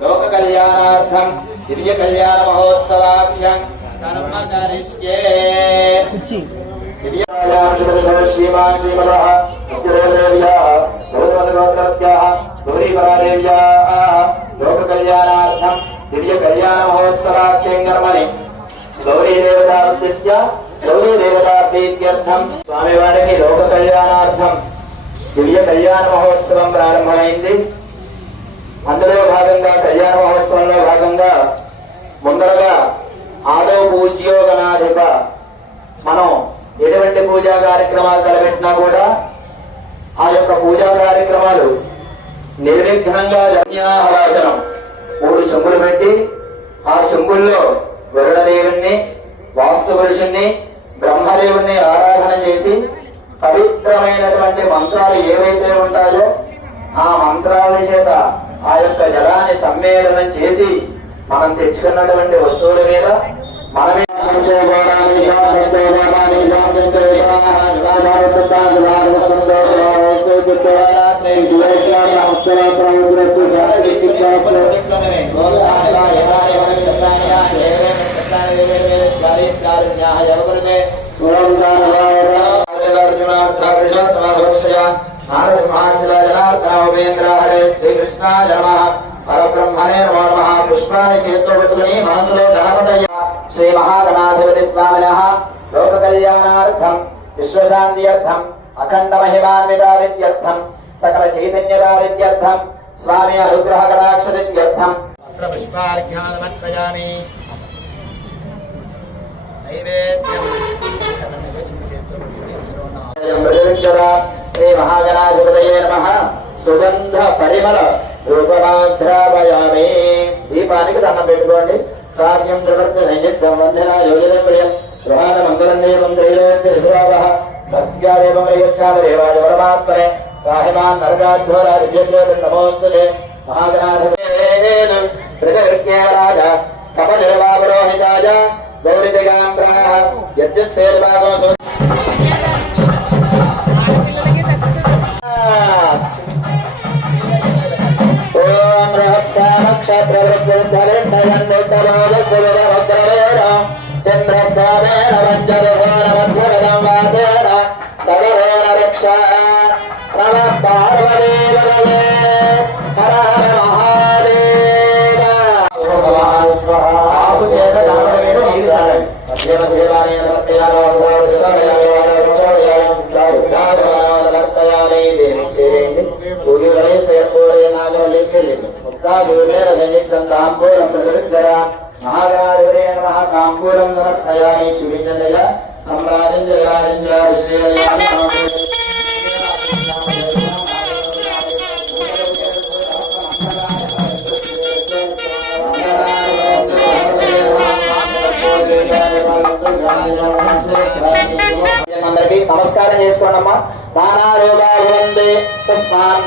लोक कल्याणार्थम दिव्य कल्याण महोत्सवाख्यं कर्म करिष्ये श्रीमान श्रीमदः लोक कल्याणार्थम दिव्य कल्याण महोत्सवाख्यं कर्मणि गौरी देवता प्रीत्यर्थम स्वामी वारिकी लोक कल्याणार्थम दिव्य कल्याण महोत्सవం ప్రారంభమైంది। అందులో భాగంగా కళ్యాణ మహోత్సవంలో భాగంగా ముందరగా ఆదో పూజ్యో గణాధిప మనం ఎటువంటి పూజా కార్యక్రమాలు తలపెట్టినా కూడా ఆ యొక్క పూజా కార్యక్రమాలు నిర్విఘ్నంగా జన్యాహవాచనం 3 చెంబులు పెట్టి ఆ చెంబుల్లో వరుణదేవుణ్ణి వాస్తు పురుషుణ్ణి బ్రహ్మదేవుణ్ణి ఆరాధన చేసి పవిత్రమైనటువంటి మంత్రాలు ఏవైతే ఉంటాయో ఆ మంత్రాల చేత ఆ యొక్క జలాన్ని సమ్మేళనం చేసి మనం తెచ్చుకున్నటువంటి వస్తువుల మీద మనమే श्री कृष्णाय नमः परब्रह्मणे नमो नमः पुष्पाणि చేతితో పట్టుకొని మనసులో గణపతయ్య శ్రీ మహాగణాధిపతి స్వామినః లోక కళ్యాణార్థం విశ్వశాంత్యర్థం అఖండ మహిమాన్వితారిత్యర్థం సకల చైతన్యదారిత్యర్థం స్వామి అనుగ్రహ కటాక్షరిత్యర్థం అత్ర పుష్పార్ఘ్యానమర్పయామి నైవేద్యం శ్రీ మహాగణాధిపతయే నమః సుగంధ పరిమళ రూపమాధ్రాపయామి దీపానికి దండం పెట్టుకోండి। సాధ్యం ప్రవర్త నైవేద్యం వందన యోజన ప్రియం గృహాన మంగళం దేవం త్రైలోక్యశుభావః భక్త్యాదేవం యచ్ఛామి దేవాయ పరమాత్మనే రాహిమాన్ నరకాధ్వరాజ్యో నమోస్తుతే మహాగణాధిపతే ప్రజవృత్యేవరాజ స్తపనిర్వాపురోహితాయ గౌరిదిగాం ప్రాహ యజ్జత్ సేర్వాగో महागणाधिपते नमः तांबूलं समर्पयामि शिवचन्द्रय सम्राजञ्जय श्रीयं అందరికీ నమస్కారం చేసుకోండమ్మా। నానా రూపాలు వందే తస్మాన్